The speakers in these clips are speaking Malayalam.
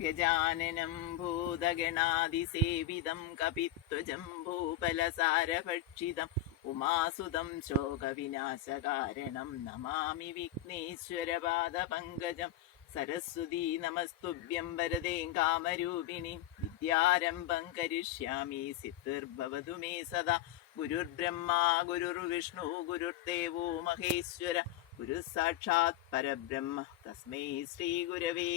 ഗജാനനം ഭൂതഗണാതിസേവിതം കപിത്വജംഭൂഫലസാരഭക്ഷിതം ഉമാസുതം ശോകവിനാശകാരണം നമാമി വിഘ്നേശ്വരപാദപങ്കജം. സരസ്വതീ നമസ്തുഭ്യം വരദേ കാമരൂപിണി. വിദ്യാരംഭം കരിഷ്യാമി സിദ്ധിർഭവതു മേ സദാ. ഗുരുർബ്രഹ്മാ ഗുരുർവിഷ്ണു ഗുരുർദേവോ മഹേശ്വര. ഗുരു സാക്ഷാത് പരബ്രഹ്മ തസ്മൈ ശ്രീ ഗുരവേ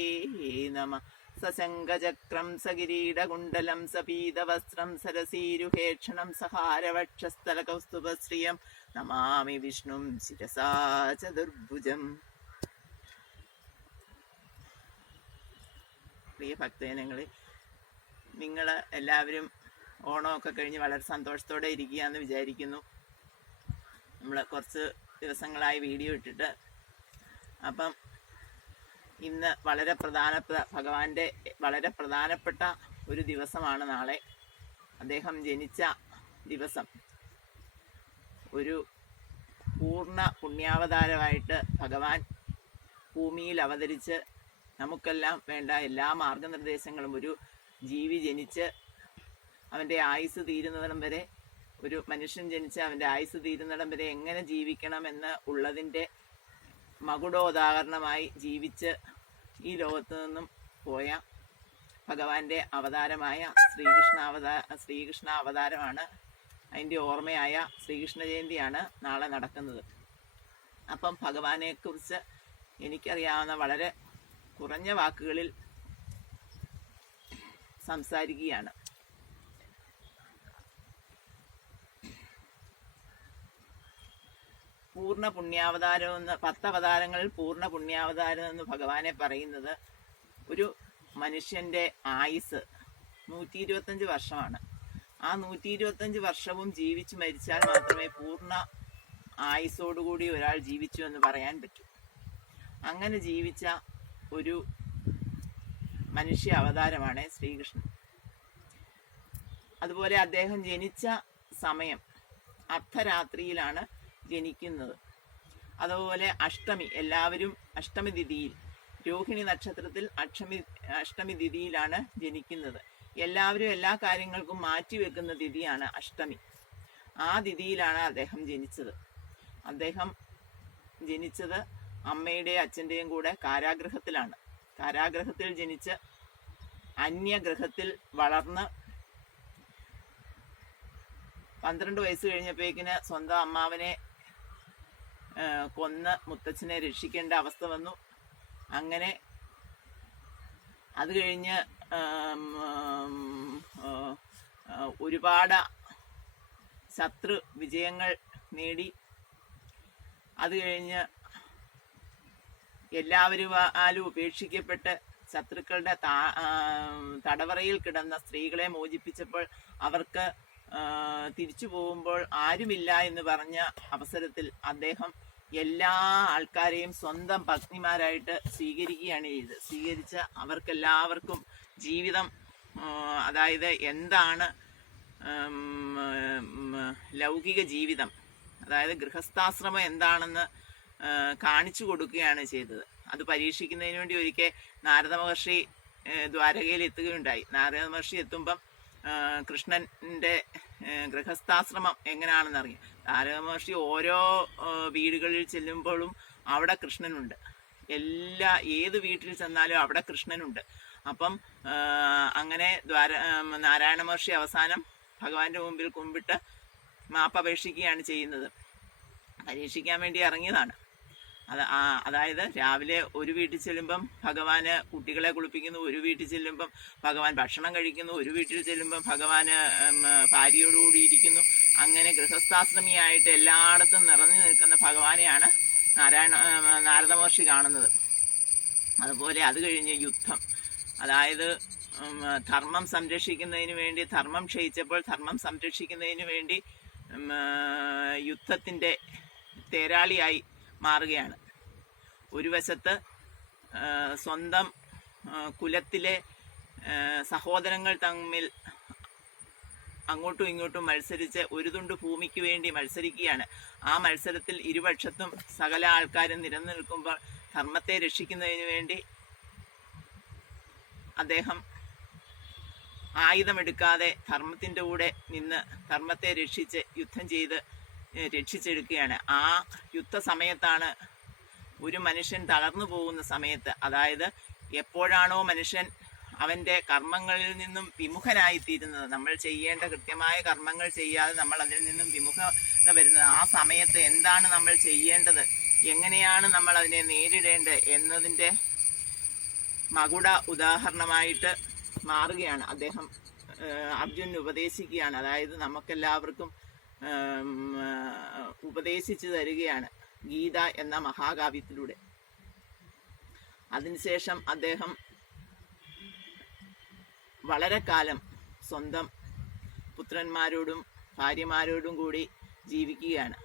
നമഃ. സശങ്കചക്രം സകിരീടകുണ്ടലം സപീതവസ്ത്രം സരസീരുഹേക്ഷണം സഹാരവക്ഷസ്ഥലകൗസ്തുഭശ്രിയം നമാമി വിഷ്ണും ശിരസാ ചതുർഭുജം. പ്രിയ ഭക്തജനങ്ങളെ, നിങ്ങൾ എല്ലാവരും ഓണമൊക്കെ കഴിഞ്ഞ് വളരെ സന്തോഷത്തോടെ ഇരിക്കുകയെന്ന് വിചാരിക്കുന്നു. നമ്മൾ കുറച്ച് ദിവസങ്ങളായി വീഡിയോ ഇട്ടിട്ട്. അപ്പം ഇന്ന് ഭഗവാന്റെ വളരെ പ്രധാനപ്പെട്ട ഒരു ദിവസമാണ് നാളെ. അദ്ദേഹം ജനിച്ച ദിവസം. ഒരു പൂർണ്ണ പുണ്യാവതാരമായിട്ട് ഭഗവാൻ ഭൂമിയിൽ അവതരിച്ച് നമുക്കെല്ലാം വേണ്ട എല്ലാ മാർഗനിർദ്ദേശങ്ങളും, ഒരു ജീവി ജനിച്ച് അവൻ്റെ ആയുസ് തീരുന്നിടം വരെ, ഒരു മനുഷ്യൻ ജനിച്ച് അവൻ്റെ ആയുസ് തീരുന്നിടം വരെ എങ്ങനെ ജീവിക്കണമെന്ന് ഉള്ളതിൻ്റെ മകുടോദാഹരണമായി ജീവിച്ച് ഈ ലോകത്ത് നിന്നും പോയ ഭഗവാന്റെ അവതാരമായ ശ്രീകൃഷ്ണ അവതാരമാണ്. അതിൻ്റെ ഓർമ്മയായ ശ്രീകൃഷ്ണ ജയന്തിയാണ് നാളെ നടക്കുന്നത്. അപ്പം ഭഗവാനെക്കുറിച്ച് എനിക്കറിയാവുന്ന വളരെ കുറഞ്ഞ വാക്കുകളിൽ സംസാരിക്കുകയാണ്. പൂർണ്ണ പുണ്യാവതാരം എന്ന്, 10 അവതാരങ്ങളിൽ പൂർണ്ണ പുണ്യാവതാരം എന്ന് ഭഗവാനെ പറയുന്നത്, ഒരു മനുഷ്യന്റെ ആയുസ് 125 വർഷമാണ്. ആ 125 വർഷവും ജീവിച്ചു മരിച്ചാൽ മാത്രമേ പൂർണ്ണ ആയുസോടുകൂടി ഒരാൾ ജീവിച്ചു എന്ന് പറയാൻ പറ്റൂ. അങ്ങനെ ജീവിച്ച ഒരു മനുഷ്യ അവതാരമാണ് ശ്രീകൃഷ്ണൻ. അതുപോലെ അദ്ദേഹം ജനിച്ച സമയം അർദ്ധരാത്രിയിലാണ് ജനിക്കുന്നത്. അതുപോലെ അഷ്ടമി, എല്ലാവരും അഷ്ടമി തിഥിയിൽ, രോഹിണി നക്ഷത്രത്തിൽ അഷ്ടമി തിഥിയിലാണ് ജനിക്കുന്നത്. എല്ലാവരും എല്ലാ കാര്യങ്ങൾക്കും മാറ്റിവെക്കുന്ന തിഥിയാണ് അഷ്ടമി. ആ തിഥിയിലാണ് അദ്ദേഹം ജനിച്ചത്. അദ്ദേഹം ജനിച്ചത് അമ്മയുടെയും അച്ഛൻ്റെയും കൂടെ കാരാഗൃഹത്തിലാണ്. കാരാഗൃഹത്തിൽ ജനിച്ച് അന്യഗ്രഹത്തിൽ വളർന്ന് 12 വയസ്സ് കഴിഞ്ഞപ്പോഴേക്കിന് സ്വന്തം അമ്മാവനെ കൊന്ന് മുത്തച്ഛനെ രക്ഷിക്കേണ്ട അവസ്ഥ വന്നു. അങ്ങനെ അത് കഴിഞ്ഞ് ഒരുപാട് ശത്രു വിജയങ്ങൾ നേടി. അത് കഴിഞ്ഞ് എല്ലാവരും ഉപേക്ഷിക്കപ്പെട്ട് ശത്രുക്കളുടെ തടവറയിൽ കിടന്ന സ്ത്രീകളെ മോചിപ്പിച്ചപ്പോൾ അവർക്ക് തിരിച്ചു പോകുമ്പോൾ ആരുമില്ല എന്ന് പറഞ്ഞ അവസരത്തിൽ അദ്ദേഹം എല്ലാ ആൾക്കാരെയും സ്വന്തം പത്നിമാരായിട്ട് സ്വീകരിക്കുകയാണ് ചെയ്തത്. സ്വീകരിച്ച അവർക്കെല്ലാവർക്കും ജീവിതം, അതായത് എന്താണ് ലൗകിക ജീവിതം, അതായത് ഗൃഹസ്ഥാശ്രമം എന്താണെന്ന് കാണിച്ചു കൊടുക്കുകയാണ് ചെയ്തത്. അത് പരീക്ഷിക്കുന്നതിന് വേണ്ടി ഒരിക്കൽ നാരദ മഹർഷി ദ്വാരകയിൽ എത്തുകയുണ്ടായി. നാരദ മഹർഷി എത്തുമ്പം കൃഷ്ണൻ്റെ ഗൃഹസ്ഥാശ്രമം എങ്ങനെയാണെന്ന് അറിയാം. നാരദ മഹർഷി ഓരോ വീടുകളിൽ ചെല്ലുമ്പോഴും അവിടെ കൃഷ്ണനുണ്ട്. ഏത് വീട്ടിൽ ചെന്നാലും അവിടെ കൃഷ്ണനുണ്ട്. അപ്പം അങ്ങനെ നാരായണ മഹർഷി അവസാനം ഭഗവാന്റെ മുമ്പിൽ കുമ്പിട്ട് മാപ്പപേക്ഷിക്കുകയാണ് ചെയ്യുന്നത്. പരീക്ഷിക്കാൻ വേണ്ടി ഇറങ്ങിയതാണ്. അതായത് രാവിലെ ഒരു വീട്ടിൽ ചെല്ലുമ്പം ഭഗവാന് കുട്ടികളെ കുളിപ്പിക്കുന്നു, ഒരു വീട്ടിൽ ചെല്ലുമ്പം ഭഗവാൻ ഭക്ഷണം കഴിക്കുന്നു, ഒരു വീട്ടിൽ ചെല്ലുമ്പം ഭഗവാന് ഭാര്യയോടുകൂടി ഇരിക്കുന്നു. അങ്ങനെ ഗൃഹസ്ഥാശ്രമിയായിട്ട് എല്ലായിടത്തും നിറഞ്ഞു നിൽക്കുന്ന ഭഗവാനെയാണ് നാരദ മഹർഷി കാണുന്നത്. അതുപോലെ അത് കഴിഞ്ഞ് യുദ്ധം, അതായത് ധർമ്മം സംരക്ഷിക്കുന്നതിന് വേണ്ടി, ധർമ്മം ക്ഷയിച്ചപ്പോൾ ധർമ്മം സംരക്ഷിക്കുന്നതിന് വേണ്ടി യുദ്ധത്തിൻ്റെ തേരാളിയായി മാറുകയാണ്. ഒരു വശത്ത് സ്വന്തം കുലത്തിലെ സഹോദരങ്ങൾ തമ്മിൽ അങ്ങോട്ടും ഇങ്ങോട്ടും മത്സരിച്ച് ഒരു തുണ്ട് ഭൂമിക്ക് വേണ്ടി മത്സരിക്കുകയാണ്. ആ മത്സരത്തിൽ ഇരുപക്ഷത്തും സകല ആൾക്കാരും നിലനിൽക്കുമ്പോൾ ധർമ്മത്തെ രക്ഷിക്കുന്നതിന് വേണ്ടി അദ്ദേഹം ആയുധമെടുക്കാതെ ധർമ്മത്തിൻ്റെ കൂടെ നിന്ന് ധർമ്മത്തെ രക്ഷിച്ച് യുദ്ധം ചെയ്ത് രക്ഷിച്ചെടുക്കുകയാണ്. ആ യുദ്ധ സമയത്താണ് ഒരു മനുഷ്യൻ തളർന്നു പോകുന്ന സമയത്ത്, അതായത് എപ്പോഴാണോ മനുഷ്യൻ അവൻ്റെ കർമ്മങ്ങളിൽ നിന്നും വിമുഖനായിത്തീരുന്നത്, നമ്മൾ ചെയ്യേണ്ട കൃത്യമായ കർമ്മങ്ങൾ ചെയ്യാതെ നമ്മൾ അതിൽ നിന്നും വിമുഖത വരുന്നത്, ആ സമയത്ത് എന്താണ് നമ്മൾ ചെയ്യേണ്ടത്, എങ്ങനെയാണ് നമ്മൾ അതിനെ നേരിടേണ്ടത് എന്നതിൻ്റെ മകുട ഉദാഹരണമായിട്ട് മാറുകയാണ് അദ്ദേഹം. അർജുനന് ഉപദേശിക്കുകയാണ്, അതായത് നമുക്കെല്ലാവർക്കും ഉപദേശിച്ചു തരികയാണ് ഗീത എന്ന മഹാകാവ്യത്തിലൂടെ. അതിനുശേഷം അദ്ദേഹം വളരെ കാലം സ്വന്തം പുത്രന്മാരോടും ഭാര്യമാരോടും കൂടി ജീവിക്കുകയാണ്.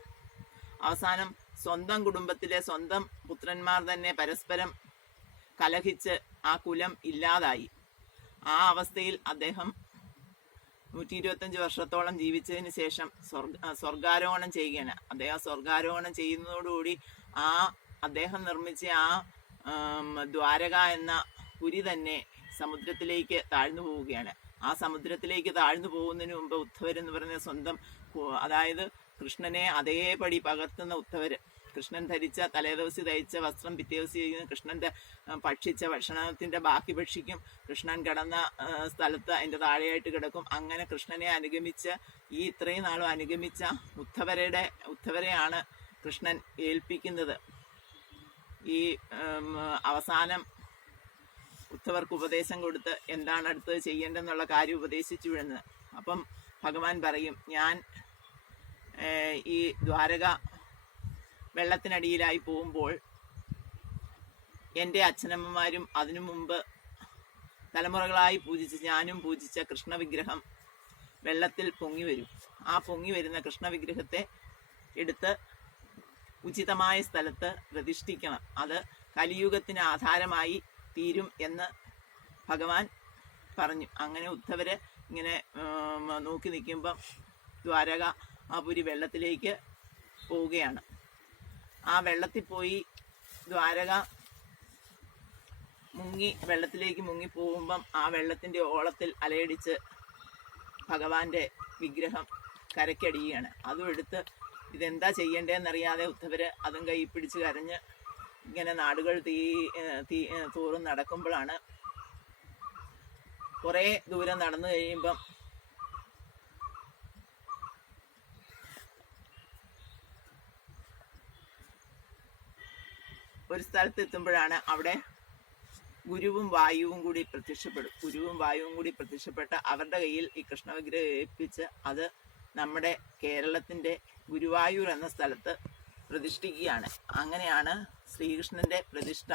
അവസാനം സ്വന്തം കുടുംബത്തിലെ സ്വന്തം പുത്രന്മാർ തന്നെ പരസ്പരം കലഹിച്ച് ആ കുലം ഇല്ലാതായി. ആ അവസ്ഥയിൽ അദ്ദേഹം 125 വർഷത്തോളം ജീവിച്ചതിന് ശേഷം സ്വർഗാരോഹണം ചെയ്യുകയാണ്. അദ്ദേഹം സ്വർഗാരോഹണം ചെയ്യുന്നതോടുകൂടി അദ്ദേഹം നിർമ്മിച്ച ദ്വാരക എന്ന പുരി തന്നെ സമുദ്രത്തിലേക്ക് താഴ്ന്നു പോവുകയാണ്. ആ സമുദ്രത്തിലേക്ക് താഴ്ന്നു പോകുന്നതിന് മുമ്പ് ഉദ്ധവരെന്ന് പറയുന്ന സ്വന്തം, അതായത് കൃഷ്ണനെ അതേപടി പകർത്തുന്ന ഉദ്ധവര്, കൃഷ്ണൻ ധരിച്ച തലേദിവസം ധരിച്ച വസ്ത്രം പിറ്റേ ദിവസം കൃഷ്ണന്റെ ഭക്ഷിച്ച ഭക്ഷണത്തിന്റെ ബാക്കി ഭക്ഷിക്കും. കൃഷ്ണൻ കിടന്ന സ്ഥലത്ത് അതിൻ്റെ താഴെയായിട്ട് കിടക്കും. അങ്ങനെ കൃഷ്ണനെ അനുഗമിച്ച് ഇത്രയും നാളും അനുഗമിച്ച ഉദ്ധവരെയാണ് കൃഷ്ണൻ ഏൽപ്പിക്കുന്നത്. ഈ അവസാനം ഉദ്ധവർക്ക് ഉപദേശം കൊടുത്ത് എന്താണ് അടുത്തത് ചെയ്യേണ്ടതെന്നുള്ള കാര്യം ഉപദേശിച്ചു വിടുന്നത്. അപ്പം ഭഗവാൻ പറയും, ഞാൻ ഈ ദ്വാരക വെള്ളത്തിനടിയിലായി പോകുമ്പോൾ എൻ്റെ അച്ഛനമ്മമാരും അതിനു മുമ്പ് തലമുറകളായി ഞാനും പൂജിച്ച കൃഷ്ണവിഗ്രഹം വെള്ളത്തിൽ പൊങ്ങി വരും. ആ പൊങ്ങി വരുന്ന കൃഷ്ണവിഗ്രഹത്തെ എടുത്ത് ഉചിതമായ സ്ഥലത്ത് പ്രതിഷ്ഠിക്കണം. അത് കലിയുഗത്തിന് ആധാരമായി തീരും എന്ന് ഭഗവാൻ പറഞ്ഞു. അങ്ങനെ ഉദ്ധവര് ഇങ്ങനെ നോക്കി നിൽക്കുമ്പം ദ്വാരക പുരി വെള്ളത്തിലേക്ക് പോവുകയാണ്. ആ വെള്ളത്തിൽ പോയി ദ്വാരക വെള്ളത്തിലേക്ക് മുങ്ങി പോകുമ്പം ആ വെള്ളത്തിൻ്റെ ഓളത്തിൽ അലയടിച്ച് ഭഗവാന്റെ വിഗ്രഹം കരയ്ക്കടിയുകയാണ്. അതും എടുത്ത് ഇതെന്താ ചെയ്യേണ്ടതെന്നറിയാതെ ഉദ്ധവര് അതും കൈ പിടിച്ച് കരഞ്ഞ് ഇങ്ങനെ നാടുകൾ തോറും നടക്കുമ്പോഴാണ്, കുറേ ദൂരം നടന്നു കഴിയുമ്പം ഒരു സ്ഥലത്ത് എത്തുമ്പോഴാണ് അവിടെ ഗുരുവും വായുവും കൂടി പ്രത്യക്ഷപ്പെടും. ഗുരുവും വായുവും കൂടി പ്രത്യക്ഷപ്പെട്ട് അവരുടെ കയ്യിൽ ഈ കൃഷ്ണവിഗ്രഹം ഏൽപ്പിച്ച് അത് നമ്മുടെ കേരളത്തിൻ്റെ ഗുരുവായൂർ എന്ന സ്ഥലത്ത് പ്രതിഷ്ഠിക്കുകയാണ്. അങ്ങനെയാണ് ശ്രീകൃഷ്ണന്റെ പ്രതിഷ്ഠ